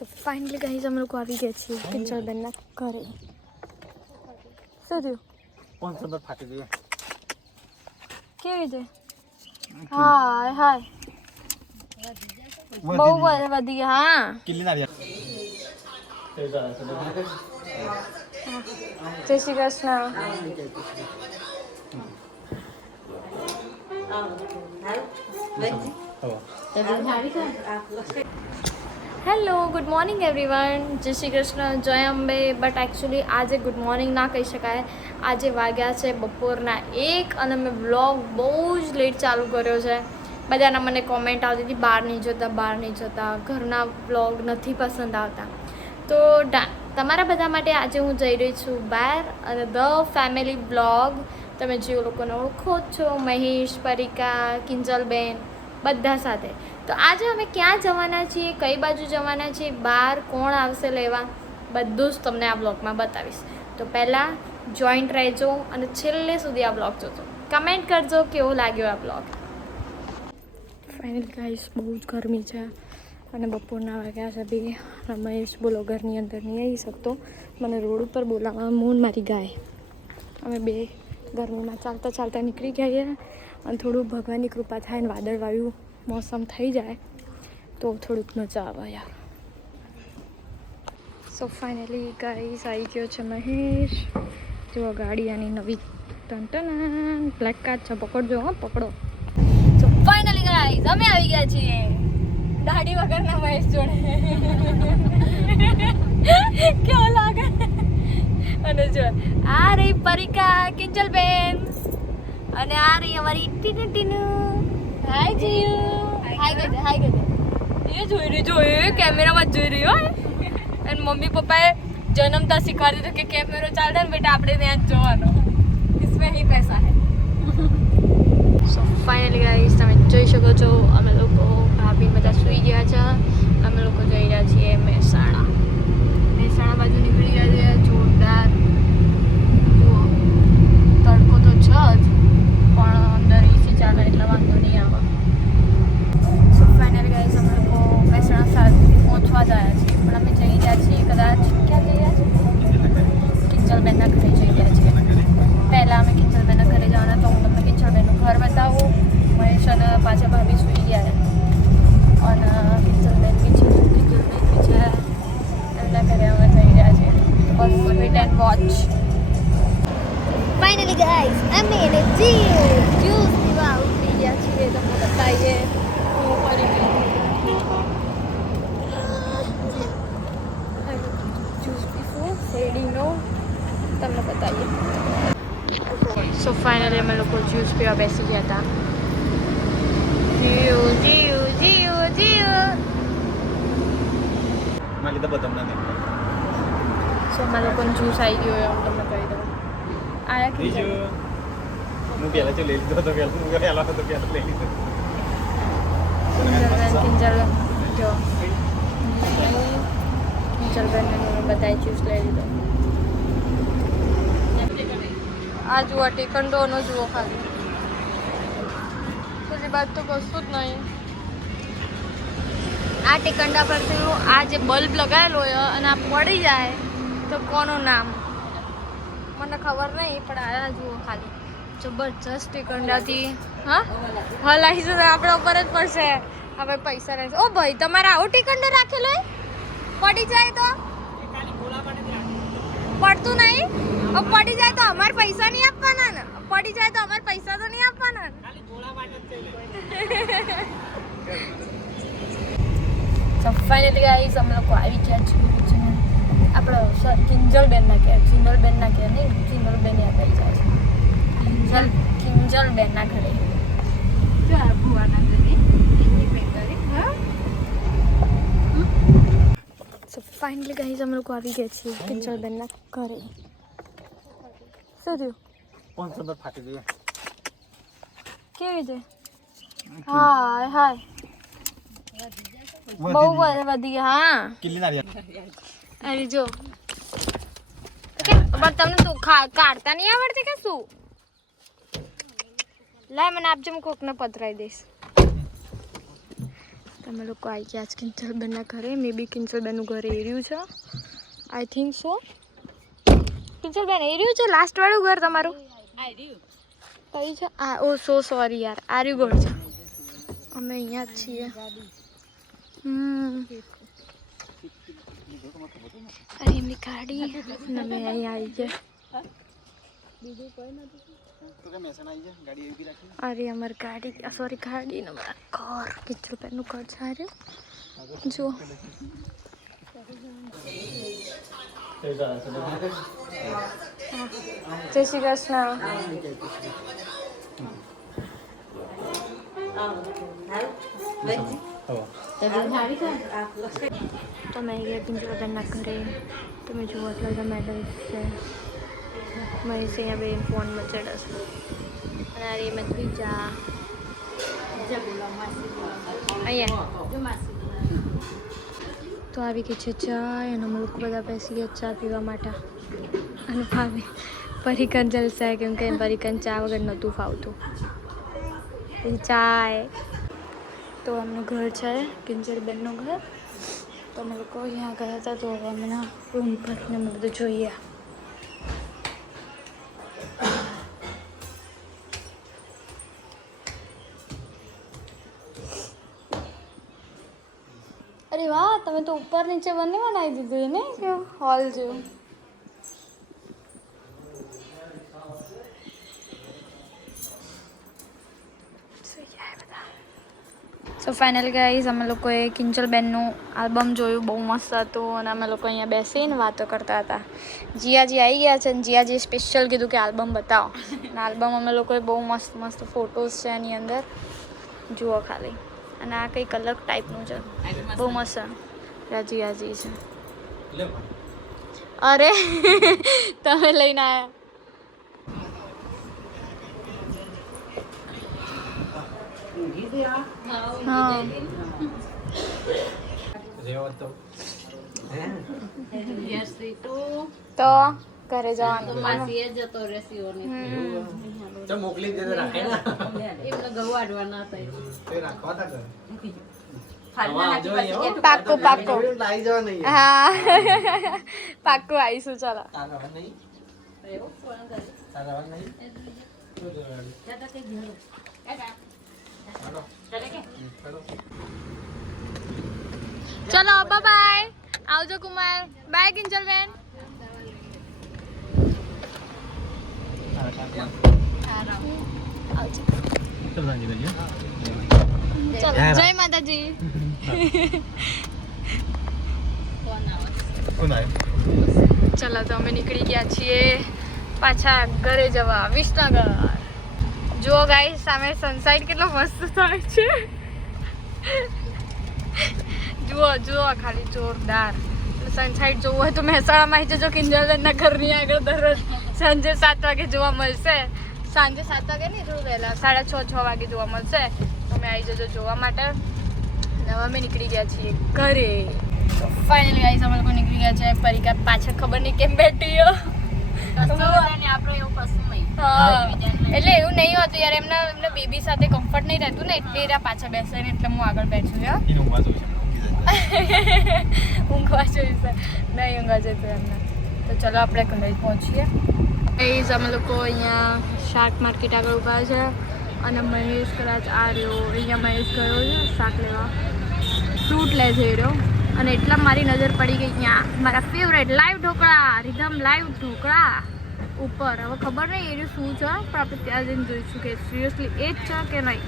So finally guys અમે લોકો આવી ગયા છીએ કિંજલબેનના ઘરે. શું થયું? કોણ સંદર ફાટી ગઈ કેવી રીતે? હાય હાય બહુ વધી ગયા. હા કિલ્લી ના જય Shri Krishna. Hello good morning everyone. જય શ્રી કૃષ્ણ, જય અંબે. બટ એકચ્યુઅલી આજે ગુડ મોર્નિંગ ના કહી શકાય. આજે વાગ્યા છે બપોરના 1 અને મેં વ્લોગ બહુ જ લેટ ચાલુ કર્યો છે. બધાના મને કોમેન્ટ આવતી હતી બહાર નહીં જતા, ઘરના વ્લોગ નથી પસંદ આવતા. તો તમારા બધા માટે આજે હું જઈ રહી છું બહાર, અને ધ ફેમિલી વ્લોગ તમે જે લોકોને ઓળખો જ છો, મહેશ, પરિકા, કિંજલબેન બધા સાથે. તો આજે અમે ક્યાં જવાના છીએ, કઈ બાજુ જવાના છીએ, બહાર કોણ આવશે લેવા, બધું જ તમને આ બ્લોગમાં બતાવીશ. તો પહેલાં જોઈન્ટ રહેજો અને છેલ્લે સુધી આ બ્લોગ જોજો. કમેન્ટ કરજો કેવો લાગ્યો આ બ્લોગ. ફાઇનલ ગાઈસ બહુ જ ગરમી છે અને બપોરના વાગ્યા છે બી. રમેશ બોલો ઘરની અંદર નહીં આવી શકતો, મને રોડ ઉપર બોલાવવા મૂન મારી ગાય. અમે બે ગરમીમાં ચાલતા ચાલતા નીકળી ગયા અને થોડું ભગવાનની કૃપા થાય ને વાદળવાળું મોસમ થઈ જાય તો થોડુંક મજા આવે યાર. સો ફાઇનલી ગાઈસ આવી ગયો છે મહેશ. જો ગાડી આની નવી ટન બ્લેક કાર છે, પકડજો હા પકડો. સો ફાઇનલી ગાઈસ અમે આવી ગયા છીએ દાઢી વગરના મહેશ જોડે. કેવો લાગે? અને જો આ રહી પરિકા, કિંજલબેન, અને આ રહી અમારી ટીનુ. હાય જીયુ. હાય ગજે એ જોઈ રહી, જો એ કેમેરામાં જોઈ રહી હોય. અને મમ્મી પપ્પાએ જન્મતા શીખવાડી દીધું કે કેમેરો ચાલે ને બેટા આપણે ત્યાં જ જોવાનો, इसमें ही पैसा है. સો ફાઇનલી ગાઈસ તમે જોઈ શકો છો અમે લોકો ભાભી બધા સૂઈ ગયા છે. અમે લોકો જઈ રહ્યા છીએ મહેસાણા બાજુ નીકળી ગયા છે. જોરદાર તડકો તો છે જ, પણ અંદર એસી ચાલે એટલે વાંધો નહીં આવે. સો ફાઇનલી ગાઈસ અમે લોકો મહેસાણા પહોંચવા ગયા છીએ, પણ અમે જઈ રહ્યા છીએ કદાચ ક્યાં જઈ રહ્યા છીએ? કિંજલબેનના ઘરે જઈ રહ્યા છીએ. પહેલાં અમે કિંજલબેનના ઘરે જવાના, તો હું તમને કિંજલબેનનું ઘર બતાવું. મહેશ અને પાછા ભાભી સૂઈ ગયા અને કિંજલબેન બી છે, એમના ઘરે અમે જઈ રહ્યા છીએ. બસ wait and watch. Finally guys અમે એને જ્યુસ પીવા ઉતરી ગયા છીએ. તમને બતાવીએ હું કરી જ્યુસ પીશું શેરડીનો, તમને બતાવીએ. સો ફાઇનલી અમે લોકો જ્યુસ પીવા બેસી ગયા હતા. સો અમારા લોકોને જ્યુસ આવી ગયો હું તમને કહી દઉં. આયા કિંજલબેનને બધાએ જ્યુસ લઈ લીધો. આ જુઓ ટીકંડોનો જુઓ ખાલી, બીજી બાદ તો કશું જ નહીં. આ ટીકંડા પરથી આ જે બલ્બ લગાવેલો હોય અને આ પડી જાય તો કોનું નામ મને ખબર નહીં, પણ આ જુઓ ખાલી જબરજસ્ત ટીકંડાથી. હા હલાઈ જશે આપણા ઉપર જ પડશે. હવે પૈસા રહેશે. ઓ ભાઈ તમારે આવો ટીકંડો રાખેલો હોય, પડી જાય તો પડતું નહીં. પડી જાય તો અમારે પૈસા નહીં આપવાના ને, પડી જાય તો અમારે પૈસા તો નહીં આપવાના ને. ફાઇનલી ગાઈસ અમે લોકો આવી ગયા છીએ આપણો કિંજલબેનના ઘરે. કિંજલબેનના ઘરે નહીં, કિંજલબેન યાદ આવી જાય છે. કિંજલબેનના ઘરે ભુવાના ઘરે. સો ફાઇનલી ગાઈસ અમે લોકો આવી ગયા છીએ કિંજલબેનના ઘરે. શું થયું? કોણ સંદર ફાટી ગઈ કેવી રીતે? હાય હાય બહુ વધી ગયા. હા કિલ્લી ના અરે જો પણ તમને તું કાઢતા નહીં આવડતી કે શું? લાય મને આપજે, હું કોકને પધરાઈ દઈશ. તમે લોકો આવી ગયા છે કિંજલબેનના ઘરે. મે બી કિંજલબેનનું ઘર એર્યું છે, આઈ થિંક સો. કિંજલબેન એર્યું છે લાસ્ટ વાળું ઘર તમારું? કઈ છે આ? ઓ સો સોરી યાર, આર્યું ઘર છે. અમે અહીંયા જ છીએ. અરે એમની ગાડી ને અમે અહીંયા આવી ગયા. અરે અમારી ગાડી, સોરી ગાડી ને અમારા ઘર, કિંજલબેનનું ઘર છે. અરે જુઓ, જય શ્રી કૃષ્ણ. તમે આવી ગયા કિંજલબેનના ઘરે. તમે જુઓ એટલા બધા મેડલ્સ છે. મહેશ અહીંયા બે ફોનમાં ચડે છે. અને આ એમાં ત્રીજા અહીંયા તો આવી ગઈ છે ચા, અને અમે લોકો બધા બેસી ગયા ચા પીવા માટે. અને ભાવે પરિકન જલસા, કેમ કે પરિકન ચા વગર નહોતું ફાવતું. એ ચા તો એમનું ઘર છે, કિંજલબેનનું ઘર. તો અમે લોકો અહીંયા ગયા હતા, તો એમના રૂમ પર ને અમે બધું જોઈએ. અરે વાહ, તમે તો ઉપર નીચે બંને બનાવી દીધું ને, કેવું હોલ જેવું. સો ફાઇનલી ગાઈઝ, અમે લોકોએ કિંજલબેનનું આલ્બમ જોયું, બહુ મસ્ત હતું. અને અમે લોકો અહીંયા બેસીને વાતો કરતા હતા. જીયાજી આવી ગયા છે, અને જીયાજીએ સ્પેશિયલ કીધું કે આલ્બમ બતાવો. અને આલ્બમ અમે લોકોએ બહુ મસ્ત મસ્ત ફોટોઝ છે એની અંદર, જુઓ ખાલી. અને આ કંઈક અલગ ટાઈપનું છે, બહુ મસ્ત. જીયાજી છે. અરે તમે લઈને આવ્યા. તો ઘરે જવાનું મોકલી દે રાખે ને પાક્કું પાક્કું. હા પાક્કું આવીશું. ચાલો ચલો બાય. આવજો કુમાર. બાય કિંજલબેન. જય માતાજી. ચલો તો અમે નીકળી ગયા છીએ પાછા ઘરે જવા, વિસનગર. જુઓ ગાઈસ, સામે સનસાઇડ કેટલો મસ્ત થાય છે. જુઓ જુઓ ખાલી, જોરદાર. સનસાઇડ જોવું હોય તો મહેસાણામાં આવી જજો. કિંજલબેનના ઘરની આગળ દરરોજ સાંજે 7 વાગે જોવા મળશે. સાંજે 7 વાગે નહીં, થોડું વહેલા 6:30-6 વાગે જોવા મળશે. તમે આવી જજો જોવા માટે. હવે અમે નીકળી ગયા છીએ ઘરે. ફાઇનલી ગાઈસ, અમે લોકો નીકળી ગયા છે. પરિકા પાછળ ખબર નહીં કેમ બેઠી હો. એટલે એવું નહીં હોતું યાર, એમને બેબી સાથે કમ્ફર્ટ નહીં રહેતું ને, એટલે એરા પાછળ બેસે ને, એટલે હું આગળ બેઠું છું. ઊંઘવા જોઈશે નહીં, ઊંઘવા જઈશું એમને. તો ચલો આપણે ઘરે પહોંચીએ. અમે લોકો અહીંયા શાક માર્કેટ આગળ ઊભા છે, અને મહેશ કદાચ આ રહ્યો. અહીંયા મહેશ ગયો છે શાક લેવા, ફ્રૂટ લે છે એ રહ્યો. અને એટલા મારી નજર પડી ગઈ ત્યાં મારા favourite live dhokla, rhythm live dhokla ઉપર. હવે ખબર નહીં એ શું છે, પણ આપણે ત્યાં જઈને જોઈશું કે સિરિયસલી એ જ છે કે નહીં.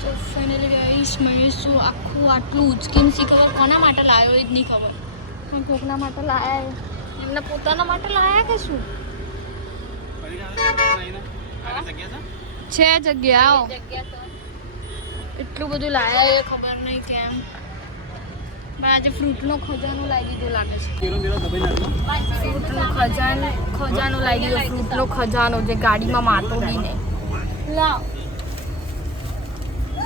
તો ફાઇનલી ગાઈસ, મહેશું આખું આટલું ઉચકીને શી ખબર કોના માટે લાવ્યો એ જ નહીં ખબર. કોકના માટે લાયા, એમના પોતાના માટે લાયા કે શું છે જગ્યા. એટલું બધું લાયા એ ખબર નહીં કેમ. પણ આજે ફ્રૂટનો ખજાનો લાગી ગયો લાગે છે. ફ્રૂટનો ખજાનો લાગી ગયો, ફ્રૂટનો ખજાનો જે ગાડીમાં માતો બી ને. લાવ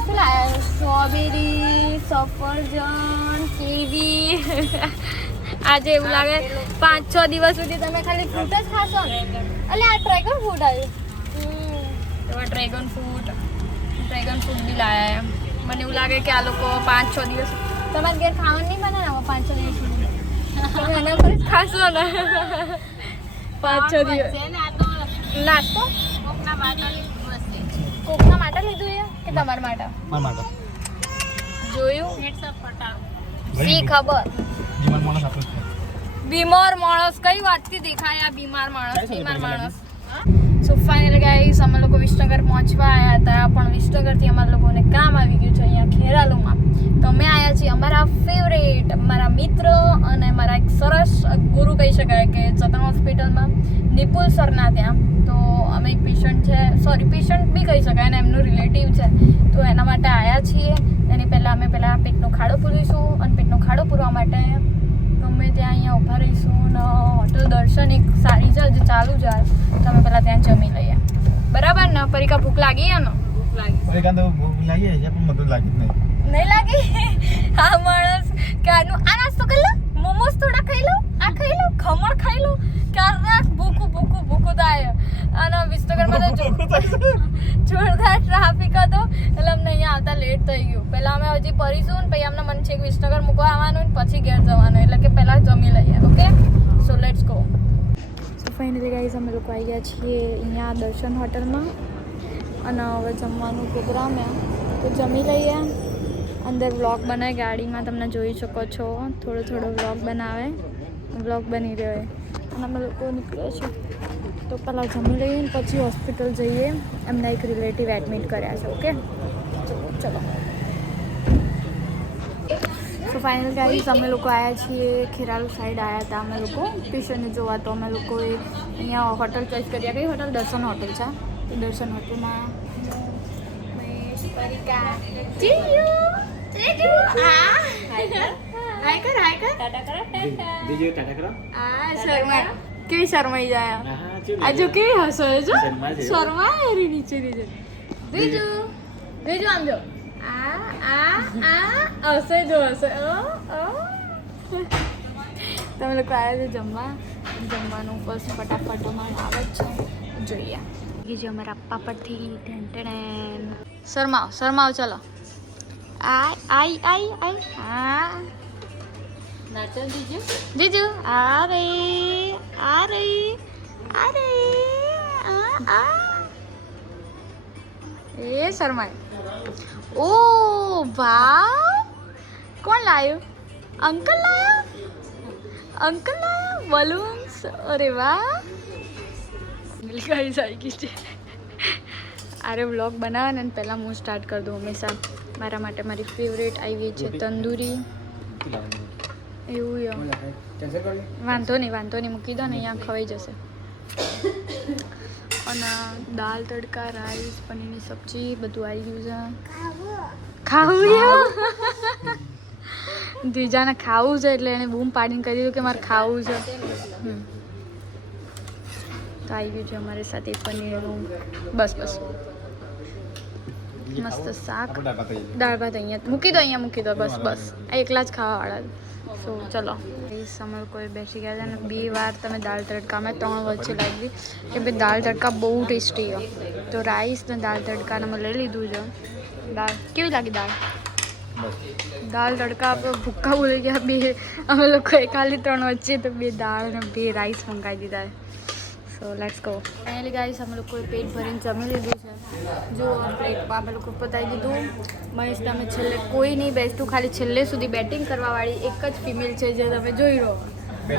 શું લાયા? સ્ટ્રોબેરી, સફરજન, કેવી. આજે એવું લાગે 5-6 દિવસ સુધી તમે ખાલી ફ્રૂટ જ ખાશો ને. એટલે આ ડ્રેગન ફ્રૂટ આવ્યું. ડ્રેગન ફ્રૂટ બી લાયા મને એવું લાગે કે આ લોકો 5-6 દિવસ તમારે ઘેર ખાવાનું નહીં બનાવે 5-6 દિવસ તમે એના પર જ ખાશો ને 5-6 દિવસ નાસ્તો કોકના માટે લીધું એ કે તમારા માટે જોયું સી ખબર બીમાર માણસ કઈ વાતથી દેખાય આ બીમાર માણસ સો ફાઇનલી ગાઈસ અમે લોકો વિસનગર પહોંચવા આવ્યા હતા પણ વિસનગરથી અમારા લોકોને કામ આવી ગયું છે અહીંયા ખેરાલુમાં તો અમે આવ્યા છીએ અમારા ફેવરેટ અમારા મિત્ર અને મારા એક સરસ ગુરુ કહી શકાય કે જતન હોસ્પિટલમાં નિપુલ સરના ત્યાં તો અમે એક પેશન્ટ બી કહી શકાય ને એમનું રિલેટિવ છે તો એના માટે આવ્યા છીએ એની પહેલાં અમે પેટનો ખાડો પૂરીશું અને પેટનો ખાડો પૂરવા માટે અમે ત્યાં અહીંયા ઊભા રહીશું ને હોટલ દર્શન એક સારી છે જે ચાલુ છે તો અમે પહેલાં ત્યાં જમી લઈએ બરાબર ને પરિકા ભૂખ લાગી ને નહીં લાગી હા માણસ ક્યારનું આ નાસ્તો કરી લો મોમોસ થોડા ખાઈ લો આ ખાઈ લો ખમણ ખાઈ લો ક્યારના ભૂખું થાય અને વિસનગરમાં તો જોરદાર ટ્રાફિક હતો એટલે અમને અહીંયા આવતા લેટ થઈ ગયું પહેલાં અમે હજી ફરીશું ને પછી અમને મને છે વિસનગર મૂકવા આવવાનું ને પછી ઘેર જવાનું એટલે કે પહેલાં જમી લઈએ okay so let's go so finally guys અમે લોકો આવી ગયા છીએ અહીંયા દર્શન હોટલમાં અને હવે જમવાનું પ્રોગ્રામ તો જમી લઈએ અંદર વ્લોગ બનાવે ગાડીમાં તમને જોઈ શકો છો થોડો વ્લોગ બનાવે વ્લોગ બની રહ્યો અને અમે લોકો નીકળ્યા છીએ તો પહેલાં જમી લઈએ ને પછી હોસ્પિટલ જઈએ એમના એક રિલેટિવ એડમિટ કર્યા છે ઓકે ચલો સો ફાઇનલ ગાઈઝ અમે લોકો આવ્યા છીએ ખેરાલુ સાઈડ આવ્યા હતા અમે લોકો પેશન્ટને જોવા તો અમે લોકોએ અહીંયા હોટલ ચોઈસ કર્યા કઈ હોટલ દર્શન હોટલ છે તો દર્શન હોટલમાં કેવી શરમાઈ જાય આજુ કેવી હસો જો શરમાય રી નીચે દેજો આમ જો હસે જો હસે તમે લોકો આવ્યા છે જમવાનું બસ ફટાફટ આવે જ છે જોઈએ જે અમારા આપા પરથી શરમાવ ચલો આઈ હા નાચો જીજુ અરે એ શરમાય ઓ વાવ કોણ લાવ્યું અંકલ લાવ્યા બલૂન્સ અરે વાહ ગાઈસ આવી ગઈ છે અરે વ્લોગ બનાવે ને પહેલાં હું સ્ટાર્ટ કરી દઉં હંમેશા મારા માટે મારી ફેવરેટ આવી છે તંદૂરી એવું વાંધો નહીં મૂકી દો ને અહીંયા ખવાઈ જશે અને દાલ તડકા રાઈસ પનીરની સબ્જી બધું આવી ગયું છે ખાવું દીજાને ખાવું છે એટલે એને બૂમ પાડીને કહી દીધું કે મારે ખાવું છે તો આવી ગયું છે અમારી સાથે પનીરનું બસ મસ્ત શાક દાળ ભાત અહીંયા મૂકી દો બસ આ એકલા જ ખાવાવાળા સો ચલો અમે લોકોએ બેસી ગયા હતા અને 2 વાર તમે દાળ તડકા મેં 3 વચ્ચે લાગી કે ભાઈ દાળ તડકા બહુ ટેસ્ટી છે તો રાઈસ ને દાળ તડકાને મેં લઈ લીધું છે દાળ કેવી લાગી દાળ તડકા આપણે ભૂક્કા બોલી ગયા 2 અમે લોકોએ ખાલી 3 વચ્ચે તો 2 દાળ ને 2 રાઈસ મંગાવી દીધા so let's go finally guys અમે લોકોએ પેટ ભરીને જમી લીધું છે જો પ્લેટમાં અમે લોકો પતાવી દીધું મહેશ તમે છેલ્લે કોઈ નહીં બેસતું ખાલી છેલ્લે સુધી બેટિંગ કરવાવાળી એક જ ફિમેલ છે જે તમે જોઈ રહો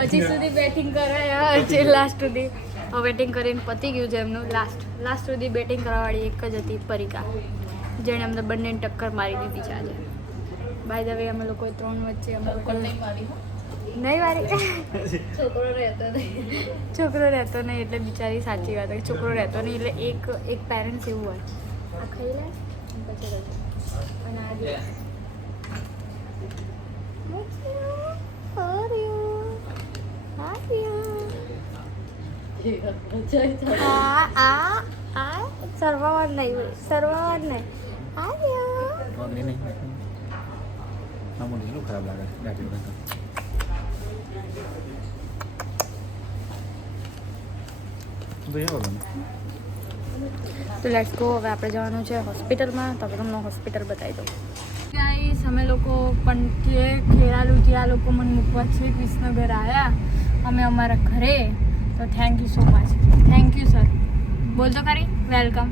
હજી સુધી બેટિંગ કરાયા છે લાસ્ટ સુધી હવે બેટિંગ કરીને પતી ગયું છે એમનું લાસ્ટ સુધી બેટિંગ કરવાવાળી એક જ હતી પરિકા જેણે અમને બંનેને ટક્કર મારી દીધી છે આજે બાય ધ વે અમે લોકોએ 3 વચ્ચે અમે લોકો નહીં વારી છોકરો રહેતો નહીં એટલે બિચારી સાચી વાત છે છોકરો રહેતો નહીં એટલે એક પેરેન્ટ્સ એવું હોય આ ખાઈ લે પછી રહેતો અને આજે સર્વાવાર નહીં ખરાબ લાગે તો લેટ્સ ગો હવે આપણે જવાનું છે હોસ્પિટલમાં તો તમને હોસ્પિટલ બતાવી દઉં ગાઈસ અમે લોકો પણ તે ખેરાલુથી આ લોકો મને મૂકવા છે વિસનગર આવ્યા અમે અમારા ઘરે. તો thank you so much, thank you sir. બોલ તો ખરી વેલકમ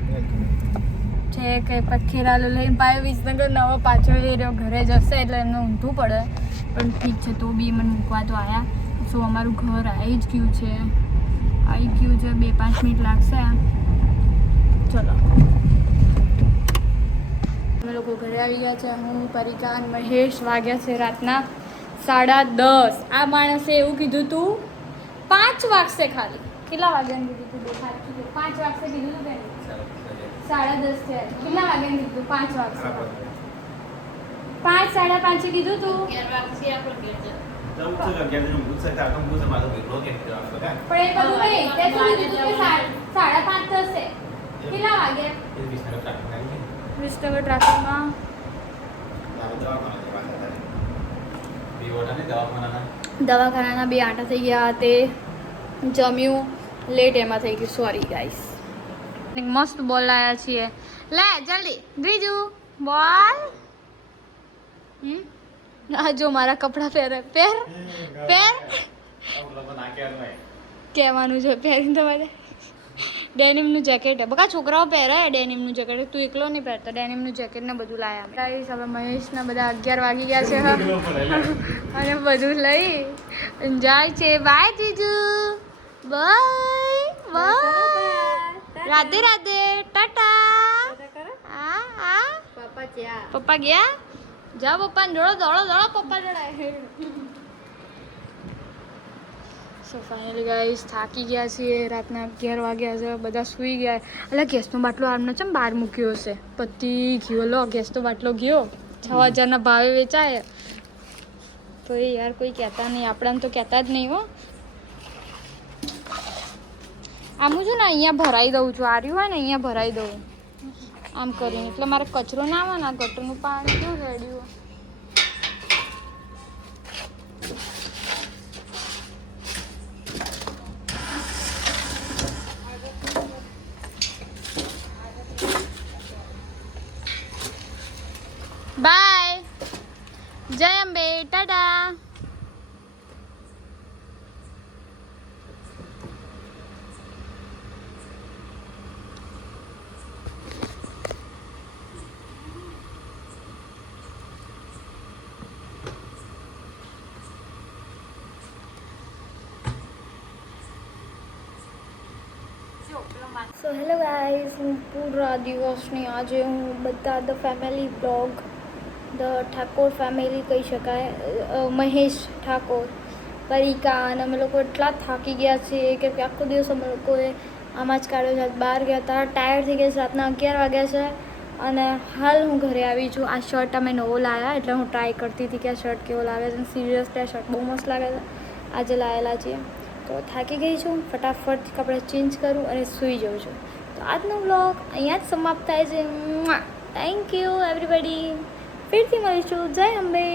છે કે પછી ખેરાલુ લઈને પાછો વિસનગર નવો પાછો લઈ રહ્યો ઘરે જશે એટલે એમને ઊંધું પડે પણ ઠીક છે તો બી મને મૂકવા તો આવ્યા. સો અમારું ઘર આવી જ ગયું છે, 2-5 મિનિટ લાગશે. ચલો અમે લોકો ઘરે આવી ગયા છે. હું પરિકા અને મહેશ વાગ્યા છે રાતના 10:30. આ માણસે એવું કીધું તું 5 વાગશે ખાલી. કેટલા વાગ્યાનું કીધું તું? 5 વાગશે કીધું તું કે 10:30 છે. કેટલા વાગ્યાનું કીધું? 5 વાગશે. 5-5:30 કીધું તું પણ એ બધું નહીં. તે શું કીધું કે 5:30 થશે. કેટલા વાગે? વિસનગર ટ્રાફિકમાં દવાખાનાના 2 આંટા થઈ ગયા. તે જમ્યું લેટ એમાં થઈ ગયું. Sorry guys. મસ્ત બોલ લાયા છીએ. લે જલ્દી દ્વિજુ બોલ. આ જો મારા કપડાં પહેર કહેવાનું છે પહેરીને તમારે. ડેનિમનું જેકેટ બકા છોકરાઓ પહેરે ડેનિમનું જેકેટ. તું એકલો નહીં પહેરતો. ડેનિમનું જેકેટ ને બધું લાયા ગાઈસ. હવે મહેશના બધા 11 વાગી ગયા છે અને બધું લઈ જાય છે. બાય જીજુ, બાય રાધે રાધે, ટાટા. પપ્પા ગયા. જાઓ પપ્પાને દોડો પપ્પા જોડાય. સો ફાઇનલી ગાઈસ થાકી ગયા છીએ. રાતના 11 વાગ્યા છે. બધા સૂઈ ગયા. એટલે ગેસનો બાટલો આમને ચમ બહાર મૂક્યો હશે. પતી ગયો લો ગેસનો બાટલો ગયો. 6,000ના ભાવે વેચાય તો એ યાર કોઈ કહેતા નહીં. આપણાને તો કહેતા જ નહીં હો. આમ છું ને અહીંયા ભરાઈ દઉં છું. આર્યું હોય ને અહીંયા ભરાઈ દઉં આમ કરીને એટલે મારે કચરો ના આવે ને. ગટરનું પાણી કેવું રેડ્યું. બાય, જય Ambe, Tata. So hello guys. હું પૂરા દિવસની આજે હું બધા the family blog the Thakor family કહી શકાય. મહેશ ઠાકોર, પરિકા અને અમે લોકો એટલા થાકી ગયા છીએ કે આખો દિવસ અમે લોકોએ આમાં જ કાઢ્યો છે. બહાર ગયા હતા, ટાયર્ડ થઈ ગયા છે. રાતના 11 વાગ્યા છે અને હાલ હું ઘરે આવી છું. આ શર્ટ અમે નવો લાવ્યા એટલે હું ટ્રાય કરતી હતી કે આ શર્ટ કેવો લાગે છે. સિરિયસલી આ શર્ટ બહુ મસ્ત લાગે છે. આજે લાવેલા છીએ તો થાકી ગઈ છું. ફટાફટ કપડાં ચેન્જ કરું અને સૂઈ જાઉં છું. તો આજનો વ્લોગ અહીંયા જ સમાપ્ત થાય છે. Thank you everybody. ફરીથી મળીશું. જય અંબે.